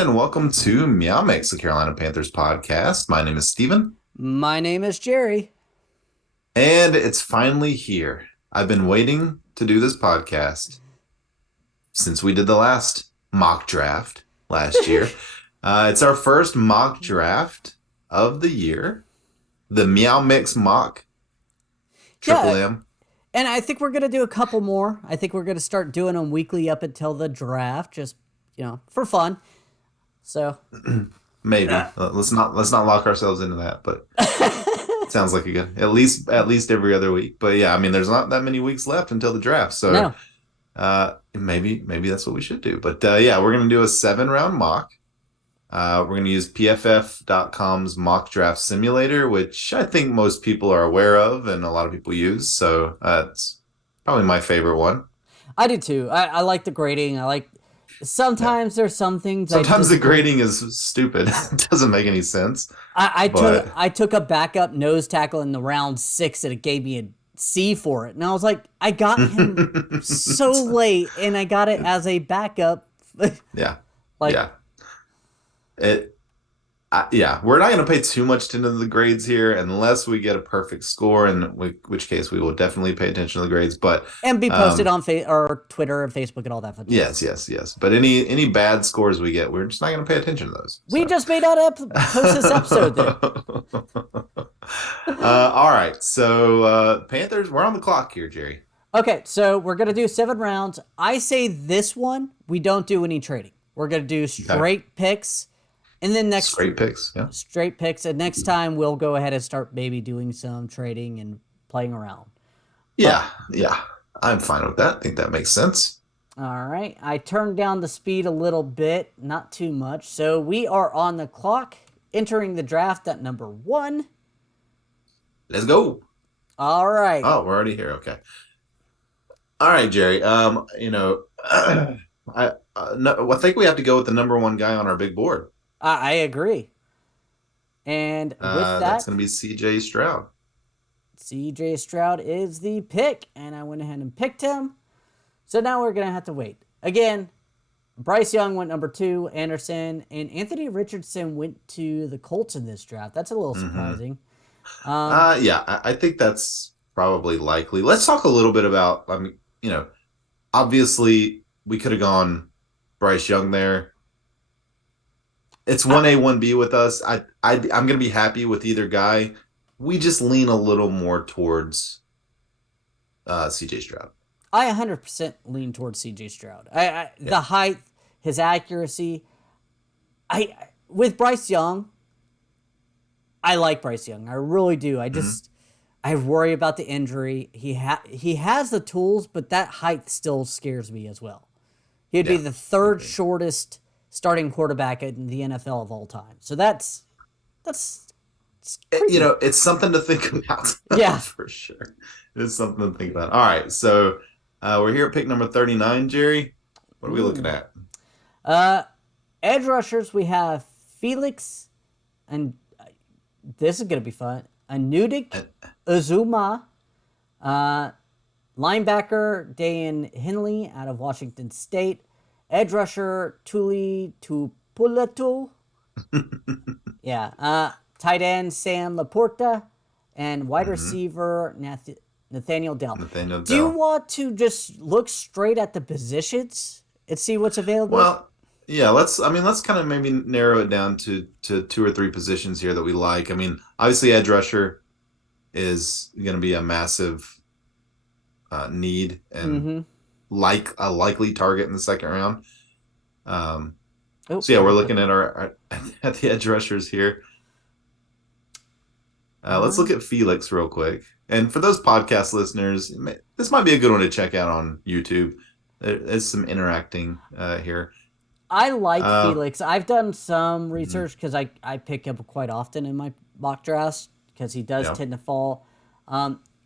and welcome to MeowMix, the Carolina Panthers podcast. My name is Steven, My name is Jerry. and it's finally here. I've been waiting to do this podcast since we did the last mock draft last year. It's our first mock draft of the year, the MeowMix mock Triple Yeah, M. and I think we're gonna do a couple more. I think we're gonna start doing them weekly up until the draft, just for fun. So Maybe let's not lock ourselves into that, but sounds like a good at least every other week. But yeah, I mean, there's not that many weeks left until the draft, so no, maybe that's what we should do. But yeah, we're gonna do a 7 round mock. We're gonna use PFF.com's mock draft simulator, which I think most people are aware of and a lot of people use. So it's probably my favorite one. I do too. I like the grading. I like. Yeah. Sometimes there's some things I Sometimes the disagree. grading is stupid. It doesn't make any sense. I took But I took a backup nose tackle in the round 6 and it gave me a C for it, and I was like, I got him so late, and I got it as a backup. yeah, Like, yeah. It yeah, we're not going to pay too much into the grades here unless we get a perfect score, in which case we will definitely pay attention to the grades. But and be posted um, on or Twitter and Facebook and all that fun stuff. yes. But any bad scores we get, we're just not going to pay attention to those. We So, just may not post this episode then. all right. So Panthers, we're on the clock here, Jerry. Okay, so we're gonna do 7 rounds. I say this one we don't do any trading. We're gonna do Okay. straight picks, and then next Straight picks. Yeah. straight picks, and next time we'll go ahead and start maybe doing some trading and playing around. But Yeah. I'm fine with that. I think that makes sense. all right, I turned down the speed a little bit, not too much. So we are on the clock, entering the draft at number 1. Let's go. All right, Oh, we're already here. Okay. All right, Jerry. I think we have to go with the number one guy on our big board. I agree. And with That's that, going to be C.J. Stroud. CJ Stroud is the pick, and I went ahead and picked him. So now we're going to have to wait. Again, Bryce Young went number 2, Anderson, and Anthony Richardson went to the Colts in this draft. That's a little Hmm. surprising. Um, Yeah, I think that's probably likely. Let's talk a little bit about. I mean, obviously we could have gone Bryce Young there. It's I, 1A, 1B with us. I'm going to be happy with either guy. We just lean a little more towards C.J. Stroud. I 100% lean towards CJ Stroud. Yeah. The height, his accuracy. With Bryce Young, I like Bryce Young. I really do. Hmm. I worry about the injury. He has the tools, but that height still scares me as well. He'd be Yeah. the third Agreed. shortest starting quarterback in the NFL of all time. So that's it's creepy. It's something to think about Yeah. for sure. It's something to think about. All right, so we're here at pick number 39, Jerry. What are we looking Ooh. at? Uh, Edge rushers, we have Felix, and this is gonna be fun. Anudik Uh, Uzuma, uh, linebacker Dan Henley out of Washington State, edge rusher Tuli Tupuletu, yeah, tight end Sam Laporta, and wide mhm. receiver Nathaniel Dell. Nathaniel Do you Dell. want to just look straight at the positions and see what's available? Well, yeah, let's kind of maybe narrow it down to two or three positions here that we like. I mean, obviously edge rusher is going to be a massive need and Mm-hmm. like a likely target in the second round. Um, Oh, so yeah, we're sorry about looking at that. our at the edge rushers here. All Let's look right. at Felix real quick. And for those podcast listeners, this might be a good one to check out on YouTube. There's some interacting here. I like Uh, Felix. I've done some mhm, research because I pick him quite often in my mock drafts because he does yeah. tend to fall.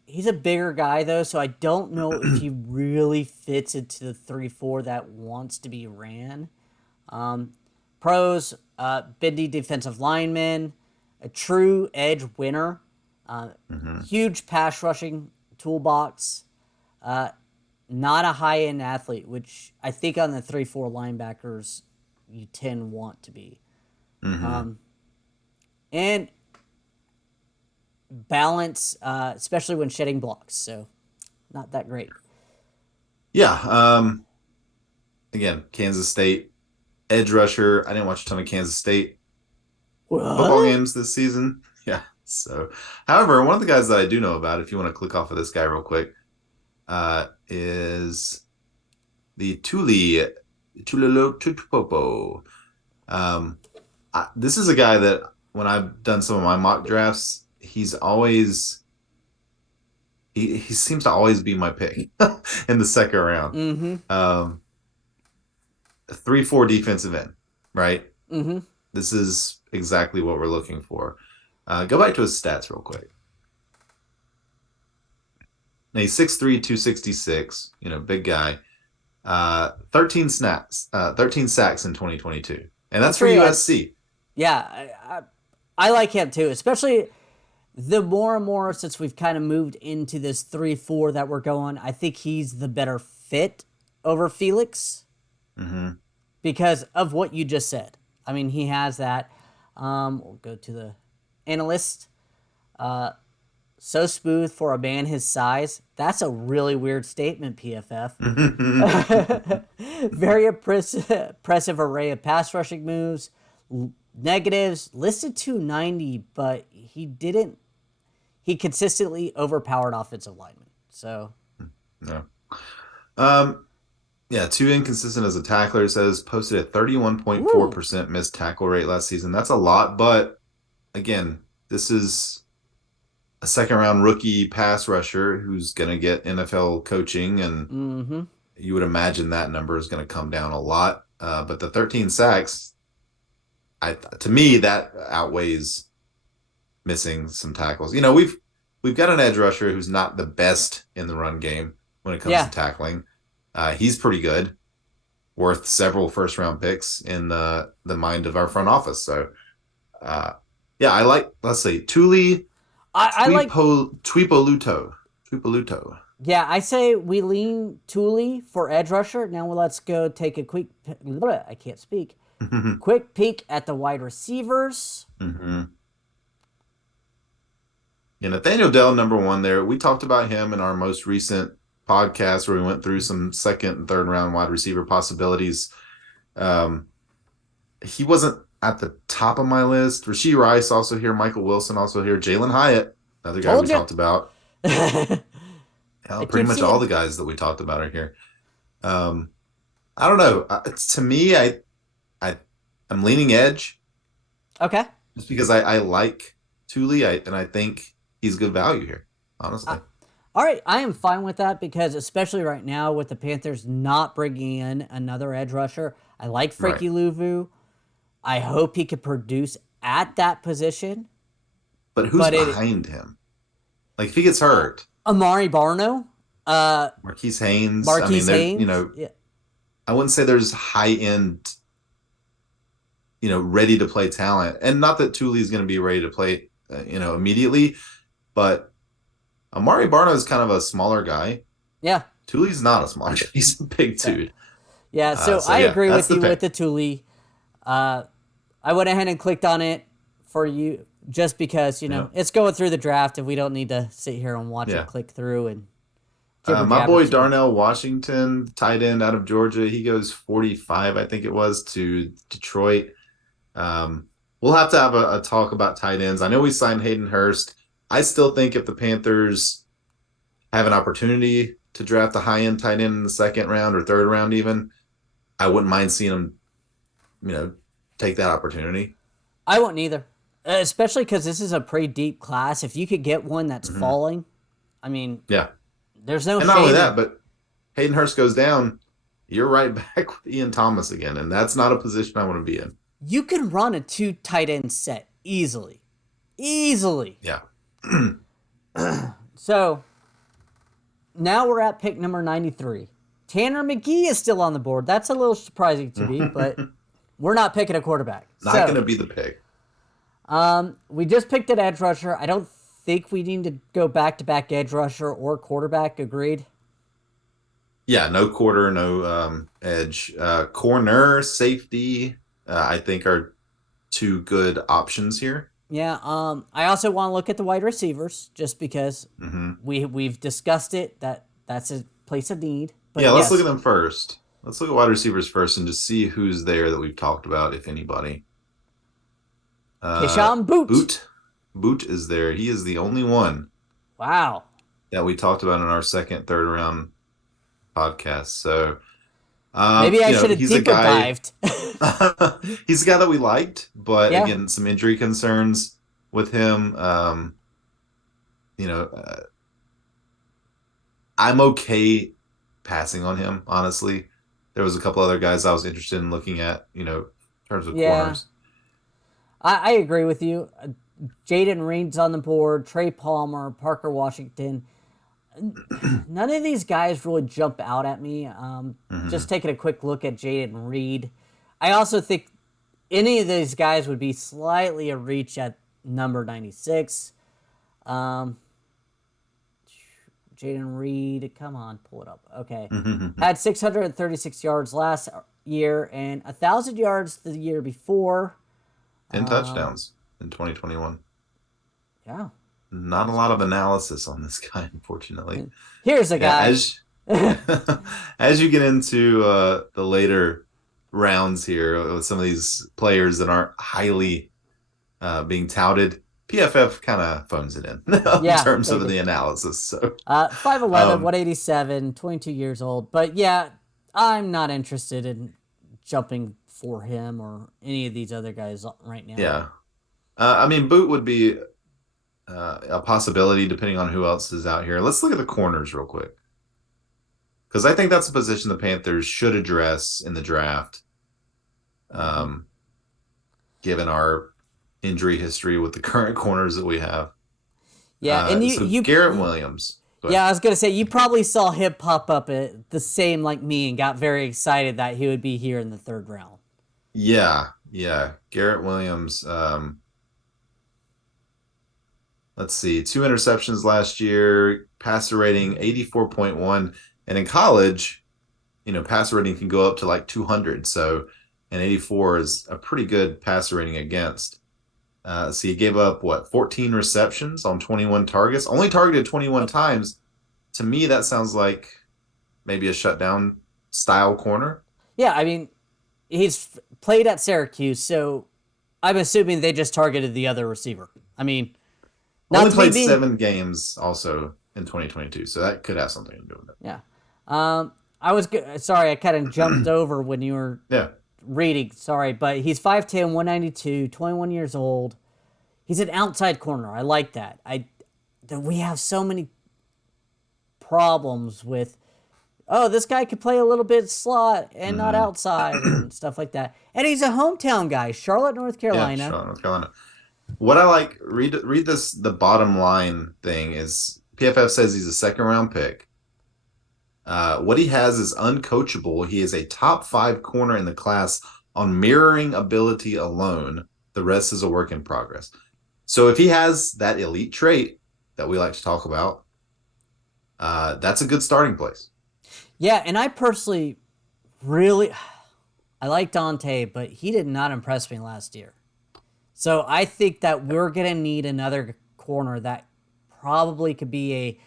He's a bigger guy though, so I don't know if he really fits into the 3-4 that wants to be ran. Um, Pros, bendy defensive lineman, a true edge winner, uh, Hmm. huge pass rushing toolbox, uh, not a high end athlete, which I think on the 3-4 linebackers you 10 want to be. Mm-hmm. And balance, especially when shedding blocks. So not that great. Yeah. Again, Kansas State edge rusher. I didn't watch a ton of Kansas State football What? games this season. Yeah. So, however, one of the guys that I do know about, if you want to click off of this guy real quick, is the Tulilo Tutupopo. This is a guy that when I've done some of my mock drafts, he seems to always be my pick in the second round. Mm-hmm. 3-4 defensive end, right? Mm-hmm. This is exactly what we're looking for. Go back to his stats real quick. Now he's 6'3", 266, big guy. 13 snaps, 13 sacks in 2022. And that's for USC. Yeah, I like him too, especially the more and more since we've kind of moved into this 3-4 that we're going. I think he's the better fit over Felix Mm-hmm. because of what you just said. I mean, he has that. We'll go to the analyst. So smooth for a man his size. That's a really weird statement, PFF. Very impressive array of pass rushing moves. Negatives listed 290, but he consistently overpowered offensive linemen. So, No. Um, yeah, too inconsistent as a tackler. It says posted a 31.4% missed tackle rate last season. That's a lot, but again, this is a second round rookie pass rusher who's going to get NFL coaching, and you would imagine that number is going to come down a lot. But the 13 sacks, to me, that outweighs missing some tackles. We've got an edge rusher who's not the best in the run game when it comes to tackling. He's pretty good, worth several first round picks in the mind of our front office. So, yeah, I like. Let's see, Tuli. I like Tuipoluto. Yeah, I say we lean Thule for edge rusher. Now let's go take a quick. I can't speak. Quick peek at the wide receivers. Mm-hmm. Yeah, Nathaniel Dell, number one there. We talked about him in our most recent podcast where we went through some second and third round wide receiver possibilities. He wasn't at the top of my list. Rashee Rice also here. Michael Wilson also here. Jalen Hyatt, another guy we talked about. Pretty much all the guys that we talked about are here. I don't know. To me, I'm leaning edge. Okay. Just because I like Thule, and I think he's good value here, honestly. All right, I am fine with that because especially right now with the Panthers not bringing in another edge rusher, I like Frankie Louvu. I hope he could produce at that position. But who's behind him? Like if he gets hurt, Amari Barno, Marquise Haynes. Yeah. I wouldn't say there's high end, ready to play talent, and not that Thule is going to be ready to play, immediately, but Amari Barno is kind of a smaller guy. Yeah. Thule's not a smaller guy. He's a big dude. Yeah, so I agree with you with the Thule. I went ahead and clicked on it for you just because, it's going through the draft and we don't need to sit here and watch it click through and my boy Darnell Washington, tight end out of Georgia, he goes 45, I think it was, to Detroit. We'll have to have a talk about tight ends. I know we signed Hayden Hurst. I still think if the Panthers have an opportunity to draft a high-end tight end in the second round or third round even, I wouldn't mind seeing them, take that opportunity. I wouldn't either, especially because this is a pretty deep class. If you could get one that's falling, I mean, there's no. And not only that, but Hayden Hurst goes down, you're right back with Ian Thomas again, and that's not a position I want to be in. You can run a 2 tight end set easily. Yeah. So now we're at pick number 93. Tanner McGee is still on the board. That's a little surprising to me, but we're not picking a quarterback. Not going to be the pick. We just picked an edge rusher. I don't think we need to go back-to-back edge rusher or quarterback. Agreed? Yeah, no quarter, no edge. Corner, safety, I think are two good options here. Yeah. I also want to look at the wide receivers just because Hmm. we've discussed it that that's a place of need. Yeah, But let's look at yes, them first. Let's look at wide receivers first and just see who's there that we've talked about, if anybody. Uh, Keyshawn Boot. Boot. Boot is there. He is the only one Wow. that we talked about in our second, third round podcast. So, Maybe I should have he's a deeper guy. dived. He's a guy that we liked, but Yeah. again, some injury concerns with him. You know, I'm okay passing on him, honestly. There was a couple other guys I was interested in looking at, in terms of Yeah. corners. I agree with you. Jaden Reed's on the board. Trey Palmer, Parker Washington. None of these guys really jump out at me. Just Hmm. taking a quick look at Jaden Reed. I also think any of these guys would be slightly a reach at number 96. Um, Jaden Reed, come on, pull it up. Okay. Had 636 yards last year and 1,000 yards the year before. 10 Um, touchdowns in 2021. yeah. Not a lot of analysis on this guy, unfortunately. Here's a Yeah, guy. as you get into the later rounds here with some of these players that aren't highly being touted, PFF kind of phones it in in Yeah, terms they of do. the analysis. So, 5'11, um, 187, 22 years old. But yeah, I'm not interested in jumping for him or any of these other guys right now. yeah, I mean, Boot would be a possibility depending on who else is out here. Let's look at the corners real quick because I think that's a position the Panthers should address in the draft. Hmm. Um, Given our injury history with the current corners that we have. Yeah, and So Garrett Williams. Go ahead. yeah, I was gonna say you probably saw him pop up at the same like me and got very excited that he would be here in the third round. Yeah, yeah. Garrett Williams. Let's see, two interceptions last year, passer rating 84.1. And in college, passer rating can go up to like 200. So an 84 is a pretty good passer rating against. So he gave up what 14 receptions on 21 targets, only targeted 21 times. To me, that sounds like maybe a shutdown style corner. Yeah, I mean, he's played at Syracuse, so I'm assuming they just targeted the other receiver. I mean, not Only to be played mean. 7 games also in 2022, so that could have something to do with Yeah. I was sorry, I kind of jumped it. over when you were Yeah. reading. Sorry, but he's 5'10", 192, 21 years old. He's an outside corner. I like that. We have so many problems with this guy could play a little bit slot and not Hmm. outside and stuff like that. And he's a hometown guy, Charlotte, North Yeah, Carolina. Charlotte, North Carolina. What I like, read this, the bottom line thing is PFF says he's a second round pick. What he has is uncoachable. He is a top 5 corner in the class on mirroring ability alone. The rest is a work in progress. So if he has that elite trait that we like to talk about, that's a good starting place. Yeah, and I personally really I like Dante, but he did not impress me last year. So I think that we're gonna need another corner that probably could be a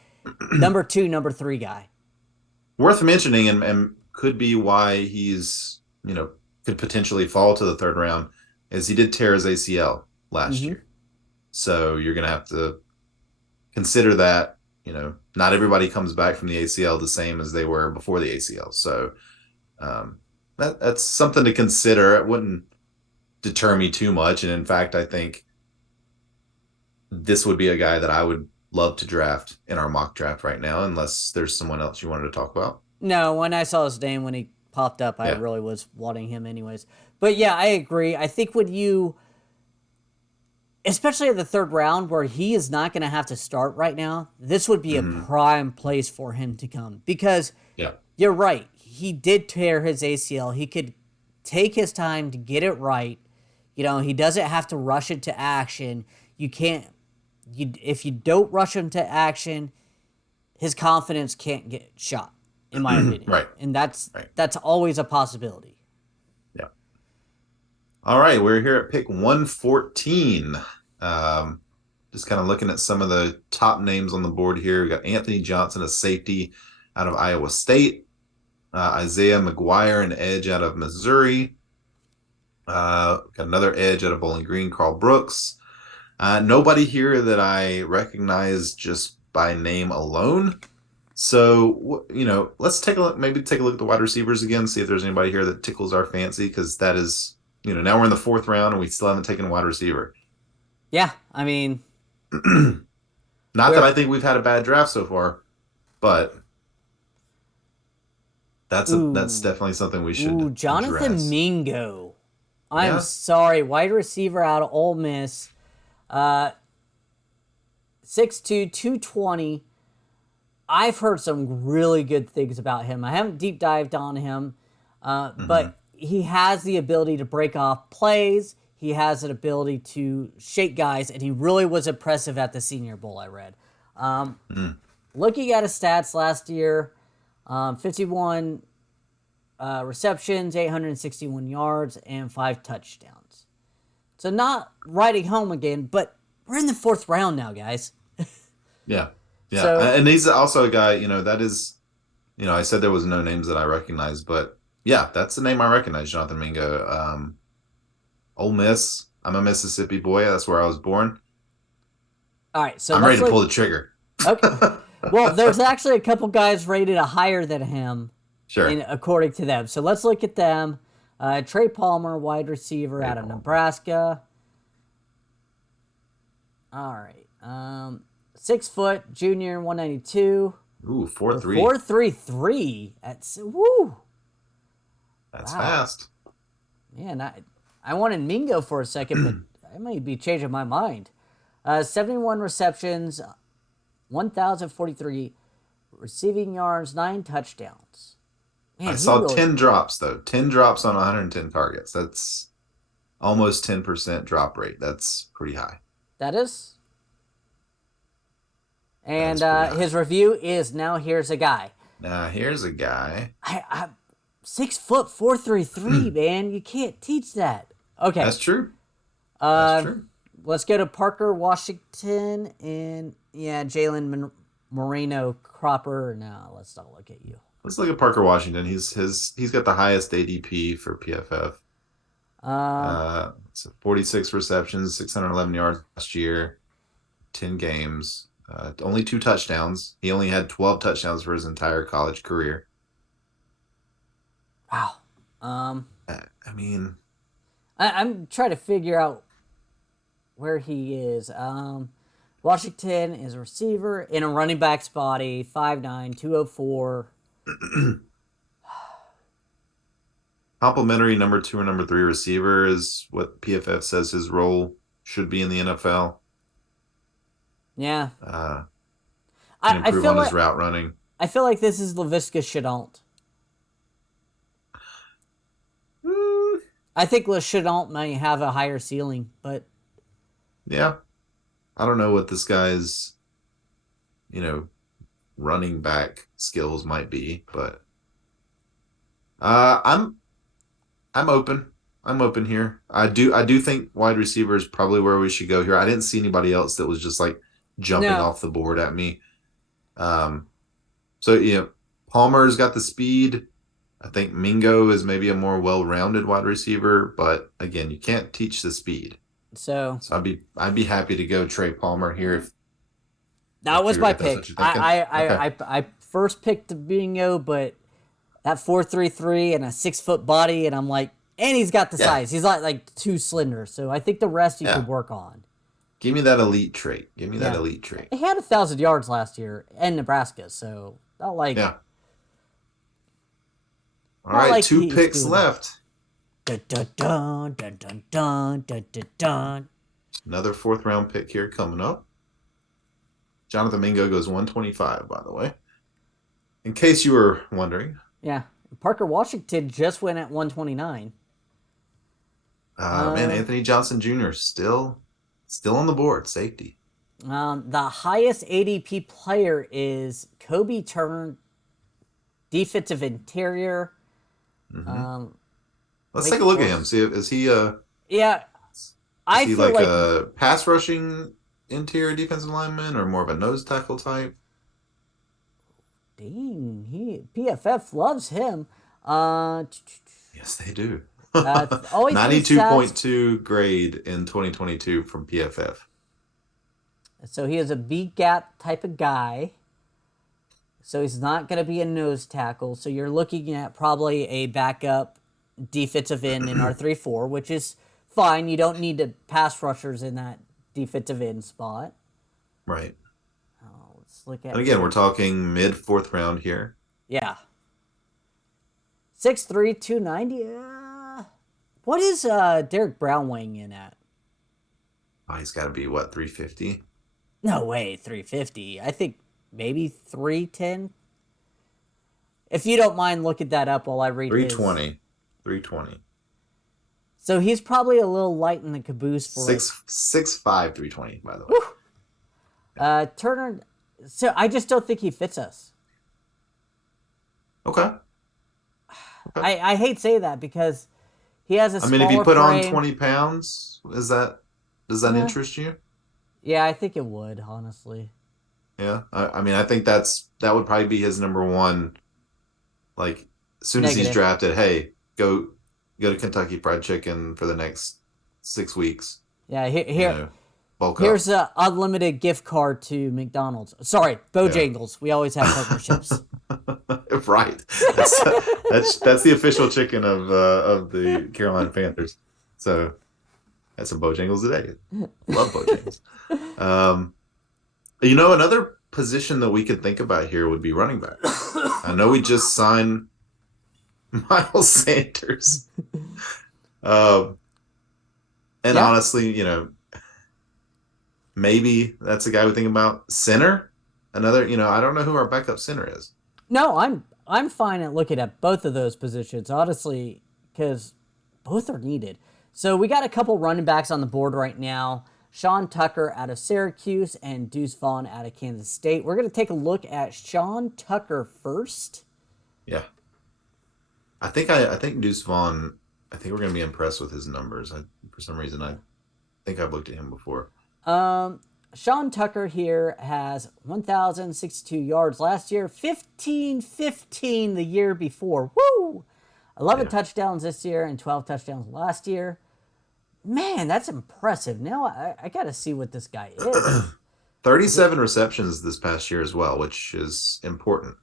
number two, number three guy. Worth mentioning, and could be why he's, could potentially fall to the third round, is he did tear his ACL last Mm-hmm. year. So you're going to have to consider that, not everybody comes back from the ACL the same as they were before the ACL. So that's something to consider. It wouldn't deter me too much. And in fact, I think this would be a guy that I would love to draft in our mock draft right now, unless there's someone else you wanted to talk about. No, when I saw his name when he popped up, I Yeah. really was wanting him anyways. But yeah, I agree. I think when you, especially in the third round where he is not going to have to start right now, this would be a Hmm. prime place for him to come because Yeah. you're right. He did tear his ACL. He could take his time to get it right. He doesn't have to rush into action. You can't, if you don't rush him to action, his confidence can't get shot. in my opinion, Right. and that's Right. always a possibility. Yeah. All right. We're here at pick 114. Um, just kind of looking at some of the top names on the board here. We got Anthony Johnson, a safety out of Iowa State. Isaiah McGuire, an edge out of Missouri. Got another edge out of Bowling Green, Carl Brooks. Nobody here that I recognize just by name alone. So, let's take a look, maybe take a look at the wide receivers again, see if there's anybody here that tickles our fancy, because that is, now we're in the fourth round and we still haven't taken a wide receiver. Yeah, I mean, Not that I think we've had a bad draft so far, but that's ooh, definitely something we ooh, should Jonathan address. Mingo. I'm Yeah. sorry, wide receiver out of Ole Miss, 6'2", 220. I've heard some really good things about him. I haven't deep dived on him, Hmm. but he has the ability to break off plays. He has an ability to shake guys, and he really was impressive at the Senior Bowl, I read. Mm. Looking at his stats last year, 51 receptions, 861 yards, and 5 touchdowns. So not riding home again, but we're in the fourth round now, guys. Yeah. Yeah. So, And he's also a guy, that is, I said there was no names that I recognize, but yeah, that's the name I recognize, Jonathan Mingo. Ole Miss. I'm a Mississippi boy. That's where I was born. all right, so I'm let's ready to look. pull the trigger. Okay. Well, there's actually a couple guys rated higher than him, Sure. according to them. So let's look at them. Trey Palmer, wide receiver Trey out of Palmer. Nebraska. All right. 6 foot, junior, 192. Ooh, Or 4-3. 4.33. That's woo. That's Wow. fast. Man, I wanted Mingo for a second, but I may be changing my mind. 71 receptions, 1,043 receiving yards, 9 touchdowns. I Man, he saw really 10 drops, though. 10 drops on 110 targets. That's almost 10% drop rate. That's pretty high. that is. That And is pretty high. his review is now here's a guy. Now, here's a guy. I 6 foot 4.33, man. You can't teach that. Okay. That's true. That's Uh, true. let's go to Parker Washington and yeah, Jalen Moreno Cropper. No, let's not look at you. Let's look at Parker Washington. He's got the highest ADP for PFF. Um, So 46 receptions, 611 yards last year, 10 games, only 2 touchdowns. He only had 12 touchdowns for his entire college career. wow. Um, I mean, I'm trying to figure out where he is. Washington is a receiver in a running back's body, 5'9", 204. complimentary number 2 or number 3 receiver is what PFF says his role should be in the NFL. Yeah. Can I improve feel on his like route running. this is LaVisca Chenault. Mm, I think LeChenault might have a higher ceiling, but yeah, I don't know what this guy's, you know, running back skills might be, but I'm open. I'm open here. I do think wide receiver is probably where we should go here. I didn't see anybody else that was just like jumping no. off the board at me. So Palmer's got the speed. I think Mingo is maybe a more well-rounded wide receiver, but again, you can't teach the speed. So So I'd be happy to go Trey Palmer here that was my if that's pick. what you're thinking. Okay. I first picked the Bingo, but that 4.33 and a 6 foot body, and I'm like, and he's got the Yeah. size. He's like too slender. So I think the rest you Yeah. could work on. Give me that elite trait. Give me that Yeah. elite trait. He had 1,000 yards last year in Nebraska, so not like Yeah. All not right, like two he's picks doing left. dun dun dun dun dun dun dun dun dun. Another fourth round pick here coming up. Jonathan Mingo goes 125, by the way. In case you were wondering. Yeah, Parker Washington just went at 129. Man, Anthony Johnson Jr. still on the board. Safety. The highest ADP player is Kobe Turner defensive interior. Hmm. Um, Let's Wake take a look at him. Forest. See, Yeah, is I he feel like like a pass rushing interior defensive lineman or more of a nose tackle type? dang, PFF loves him. Uh, Yes, they do. only three sacks. 92.2 grade in 2022 from PFF. So he is a B gap type of guy. So he's not going to be a nose tackle. So you're looking at probably a backup defensive end in our 3-4, which is fine. You don't need to pass rushers in that defensive end spot. Right. Let's look And at again, we're where. talking mid fourth round here. Yeah. 6'3", 290. What is Derek Brown weighing in at? Oh, he's got to be what, 350? No way, 350. I think maybe 310. If you don't mind, looking that up while I read his. 320. 320. So he's probably a little light in the caboose for us. 6'5", 320, by the way. Turner. So I just don't think he fits us. Okay. Okay. I hate saying that because he has a I mean, if you smaller put on frame. 20 pounds, does that Yeah, interest you? yeah, I think it would honestly. Yeah. I mean, I think that would probably be his number one. Like, as soon as he's Negative. drafted, hey, go to Kentucky Fried Chicken for the next 6 weeks. Yeah, You know, bulk up. here's a unlimited gift card to McDonald's. Sorry, Yeah. Bojangles. We always have partnerships. Right. That's that's the official chicken of the Carolina Panthers. So that's some Bojangles today. Love Bojangles. Um, another position that we could think about here would be running back. I know we just signed Miles Sanders. Um, and Yeah. honestly, maybe that's the guy we think about. Center, another. I don't know who our backup center is. No, I'm fine at looking at both of those positions, honestly, because both are needed. So we got a couple running backs on the board right now. Sean Tucker out of Syracuse and Deuce Vaughn out of Kansas State. We're going to take a look at Sean Tucker first. Yeah, I think Deuce Vaughn. I think we're going to be impressed with his numbers. For some reason, I think I've looked at him before. Sean Tucker here has 1,062 yards last year, 1,515 the year before. Woo! 11 Yeah. touchdowns this year and 12 touchdowns last year. Man, that's impressive. Now I got to see what this guy is. 37 receptions this past year as well, which is important.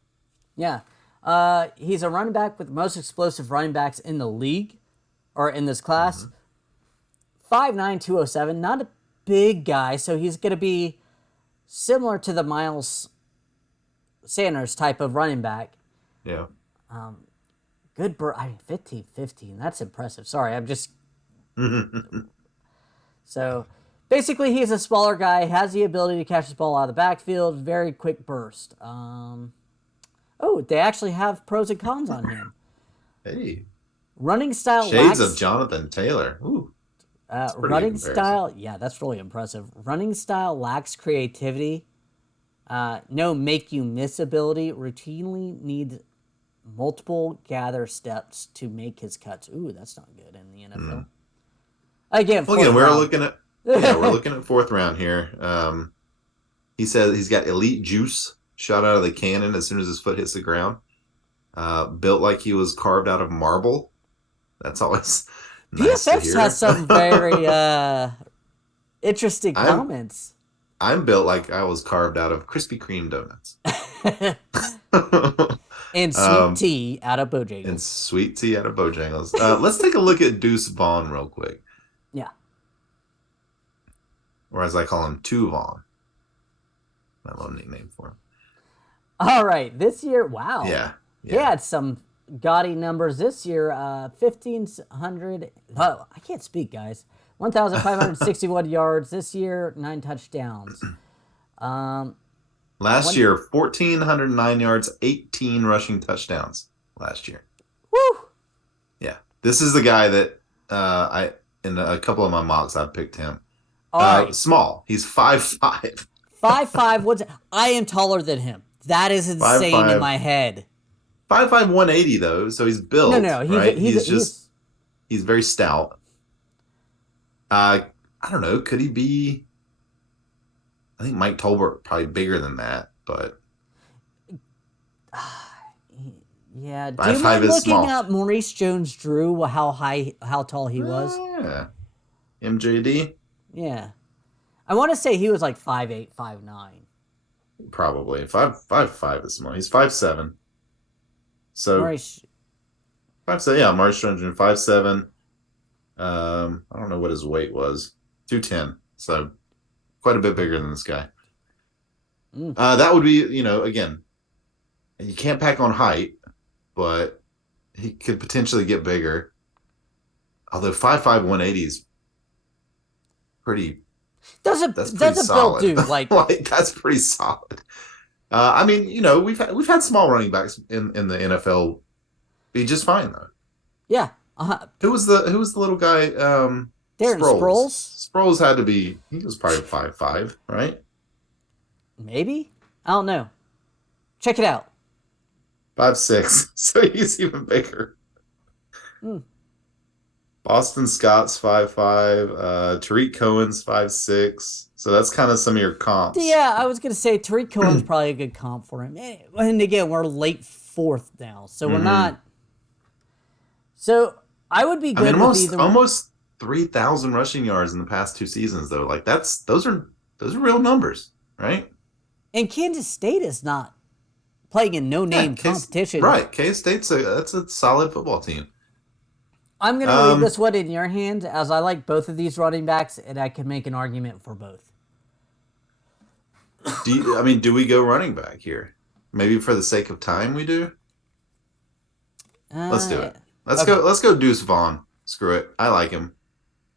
Yeah. He's a running back with the most explosive running backs in the league or in this class. Hmm. 5'9", 207. Not a big guy, so he's going to be similar to the Miles Sanders type of running back. Yeah. Good, 15-15. That's impressive. Sorry, I'm just. So basically, he's a smaller guy, has the ability to catch the ball out of the backfield, very quick burst. They actually have pros and cons on him. Hey, Running style shades lacks. of Jonathan Taylor. Ooh, that's a pretty good Running comparison. style, yeah, that's really impressive. Running style lacks creativity. No make you miss ability. Routinely needs multiple gather steps to make his cuts. Ooh, that's not good in the NFL. Again, Well, again, fourth round. we're looking at fourth round here. He says he's got elite juice shot out of the cannon as soon as his foot hits the ground. Built like he was carved out of marble. That's always nice to PSF hear. has some very interesting I'm comments. I'm built like I was carved out of Krispy Kreme donuts. And sweet um, tea out of and Bojangles. sweet tea out of Bojangles. Let's take a look at Deuce Vaughn real quick, Yeah. or as I call him, Two Vaughn. My little nickname for him. All right. This year, wow. Yeah. He had some gaudy numbers this year. 1,500. Oh, I can't speak, guys. 1,561 yards this year. 9 touchdowns. Last year, 1,409 yards, 18 rushing touchdowns last year. Woo! Yeah. This is the guy that in a couple of my mocks, I picked him. All right. Small. He's 5'5". 5'5". I am taller than him. That is insane in 5'5". my head. 5'5", 180 though, so he's No, built, no, right? He's very stout. I don't know. Could he be? I think Mike Tolbert probably bigger than that, but yeah. Do five you five mind is looking small. up Maurice Jones-Drew? How tall he was? Yeah, MJD Yeah, I want to say he was like 5'8", 5'9". probably 5'5" is small. He's 5'7", so Maurice. 5'7". Yeah, Marsh 5'7". I don't know what his weight was. 210. So quite a bit bigger than this guy. Mm. That would be, again, you can't pack on height, but he could potentially get bigger. Although 5'5", 180 is pretty that's pretty That's a built solid. dude. Like, Like that's pretty solid. I mean, we've had small running backs in the NFL be just fine though. yeah, Who was the little guy? Darren Sproles. Sproles, Sproles had to be. He was probably 5'5", right? maybe. I don't know. Check it out. 5'6". So he's even bigger. Mm. Boston Scott's 5'5". Tariq Cohen's 5'6". So that's kind of some of your comps. Yeah, I was gonna say Tariq Cohen's probably a good comp for him. And again, we're late fourth now, so we're Hmm. not. So I would be I mean, good with almost either. almost 3,000 rushing yards in the past 2 seasons, though. Like those are real numbers, right? And Kansas State is not playing in no Yeah, name competition. right. K-State's that's a solid football team. I'm gonna leave Um, this one in your hands, as I like both of these running backs, and I can make an argument for both. do we go running back here? Maybe for the sake of time, we do. Let's do Uh, it. Let's go. okay. Let's go. Deuce Vaughn. Screw it. I like him.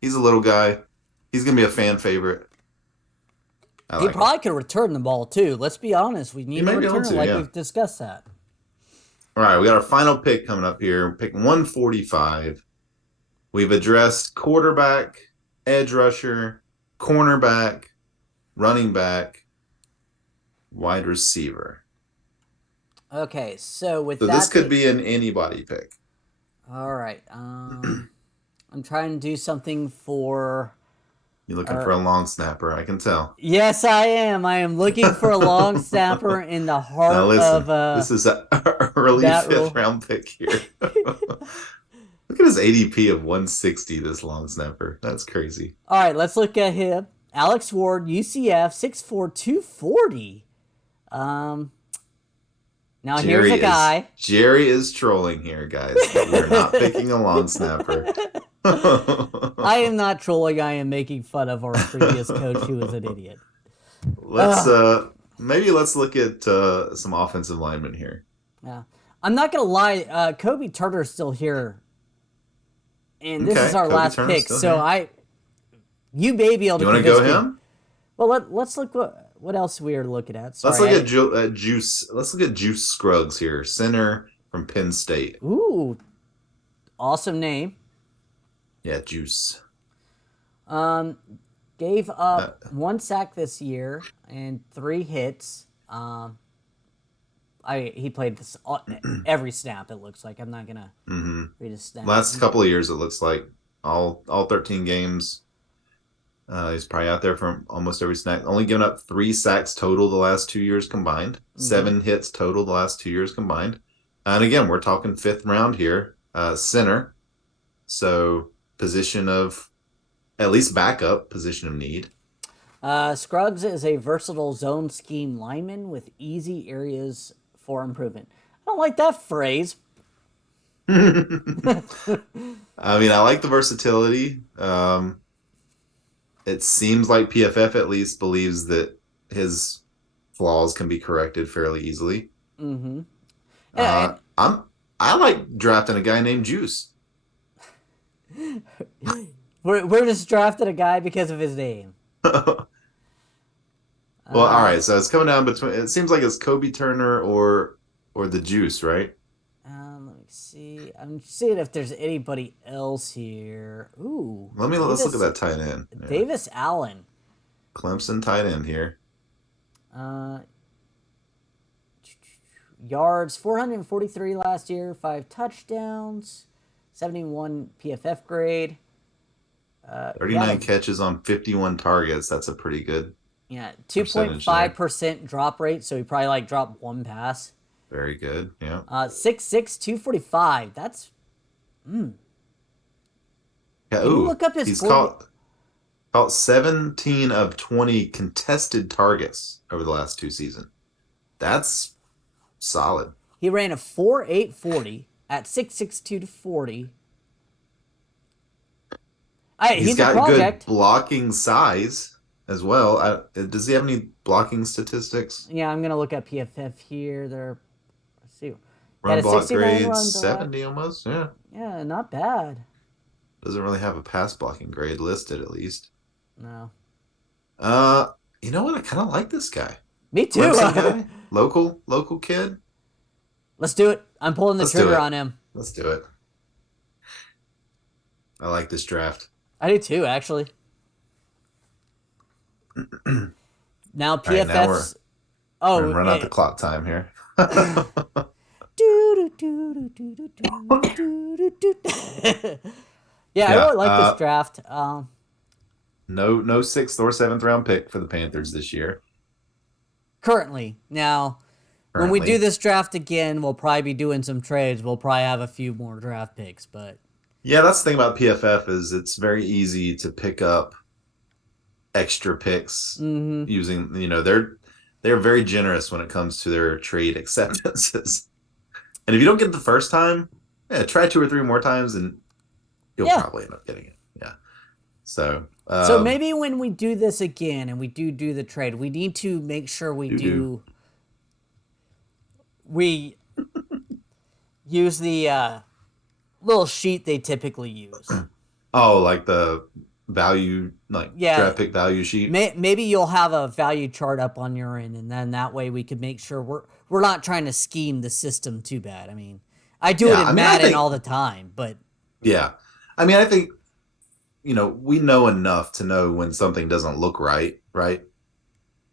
He's a little guy. He's gonna be a fan favorite. I He like him. probably could return the ball too. Let's be honest. We He need a may be able returner, to. like Yeah. we've discussed that. All right. We got our final pick coming up here. Pick 145. We've addressed quarterback, edge rusher, cornerback, running back, wide receiver. Okay, so with So this that, could be an anybody pick. all right. I'm trying to do something for. You're looking for Our, a long snapper, I can tell. yes, I am. I am looking for a long snapper in the Now heart of listen, this is an early that fifth rule. round pick here. Look at his ADP of 160, this long snapper. That's crazy. All right, let's look at him. Alex Ward, UCF, 6'4", 240. Um, now here's a guy. Jerry is trolling here, guys. We're not picking a long snapper. I am not trolling. I am making fun of our previous coach who was an idiot. let's maybe let's look at some offensive linemen here. Yeah, I'm not gonna lie. Kobe Turner's still here, and this is Okay, our Kobe last Turner's pick. still So here. you may be able to You want to convince go me. him? Well, let's look what else we are looking at. Let's Sorry. look at Juice. Let's look at Juice Scruggs here, center from Penn State. Ooh, awesome name. Yeah, Juice. Gave Uh, up 1 sack this year and 3 hits. He played this every snap. It looks like I'm not gonna read his snap. Last couple of years, it looks like all 13 games. He's probably out there for almost every snap. Only given up 3 sacks total the last 2 years combined. 7 hits total the last 2 years combined. And again, we're talking fifth round here. Center. So position of at least backup, position of need. Scruggs is a versatile zone scheme lineman with easy areas for improvement. I don't like that phrase. I mean, I like the versatility. It seems like PFF at least believes that his flaws can be corrected fairly easily. Mm-hmm. And, I like drafting a guy named Juice. we're just drafting a guy because of his name. Well, all right. So it's coming down between. It seems like it's Kobe Turner or the Juice, right? Let me see. I'm seeing if there's anybody else here. Ooh. Let's look at that tight end. Yeah. Davis Allen. Clemson tight end here. Uh, yards, 443 last year, 5 touchdowns, 71 PFF grade. He had 39 catches on 51 targets. That's a pretty good yeah, percentage there. 2.5% drop rate, so he probably like dropped one pass. Very good. Yeah. 6'6", 245. That's Yeah. Can you Ooh, look up his he's 40? caught 17 of 20 contested targets over the last 2 seasons. That's solid. He ran a 4.840 at 6'6", 240. He's He's a got good project. blocking size as well. Does he have any blocking statistics? Yeah, I'm gonna look at PFF here. Let's see. He had Run a block 69 grade run block. 70 almost. Yeah. Yeah, not bad. Doesn't really have a pass blocking grade listed at least. No, Uh, you know what? I kind of like this guy. me too. Clemson guy, local kid. Let's do it. I'm pulling the Let's do trigger it. on him. Let's do it. I like this draft. I do too, actually. Now All right, now we're PFF's. Oh, gonna run out the clock time here. Yeah, I Yeah. really like this draft. No sixth or seventh round pick for the Panthers this year. Currently, now when we do this draft again, we'll probably be doing some trades. We'll probably have a few more draft picks, but Yeah, that's the thing about PFF is it's very easy to pick up extra picks using, they're very generous when it comes to their trade acceptances. And if you don't get it the first time, yeah, try 2 or 3 more times and you'll probably end up getting it. Yeah. So maybe when we do this again and we do the trade, we need to make sure we use the little sheet they typically use. Oh, like the value, draft pick value sheet. Maybe you'll have a value chart up on your end, and then that way we could make sure we're not trying to scheme the system too bad. I mean, I do it in Madden all the time, but yeah, I mean, I think we know enough to know when something doesn't look right. But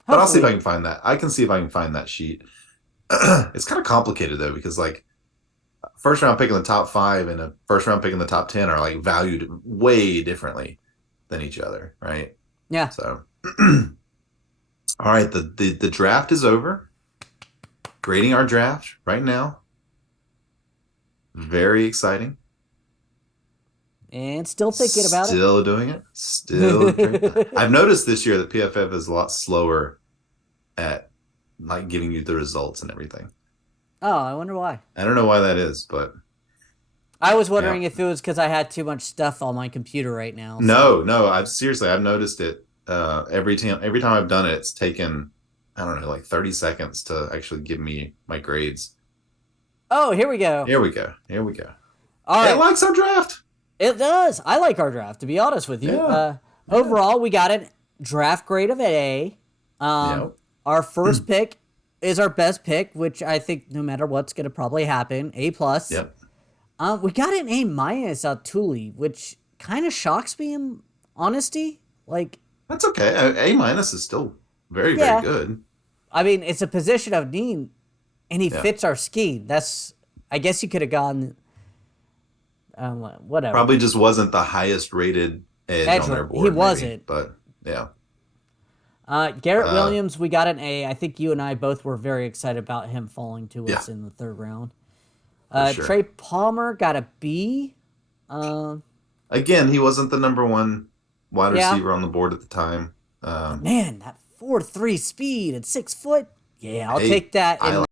I'll see if I can find that. I can see if I can find that sheet. It's kind of complicated though, because first round pick in the top 5 and a first round pick in the top 10 are valued way differently than each other, right? Yeah. So, all right, the draft is over. Grading our draft right now. Very exciting. And still thinking about it. Still doing it. Still. I've noticed this year that PFF is a lot slower at giving you the results and everything. Oh, I wonder why. I don't know why that is, but I was wondering if it was because I had too much stuff on my computer right now. No. I've noticed it. Every time I've done it, it's taken, I don't know, 30 seconds to actually give me my grades. Oh, here we go. Here we go. All right. It likes our draft. It does. I like our draft, to be honest with you. Yeah. Overall, we got a draft grade of an A. Our first pick is our best pick, which I think no matter what's going to probably happen, A+. Yep. We got an A- out Thule, which kind of shocks me in honesty. That's okay. A- is still very, very good. I mean, it's a position of need, and he fits our scheme. I guess you could have gone, whatever. Probably just wasn't the highest rated edge on their board. He wasn't. But, yeah. Garrett Williams, we got an A. I think you and I both were very excited about him falling to us in the 3rd round. Sure. Trey Palmer got a B. Again, he wasn't the number 1 wide receiver on the board at the time. Man, that 4.3 speed at 6 foot. Yeah, I'll take that.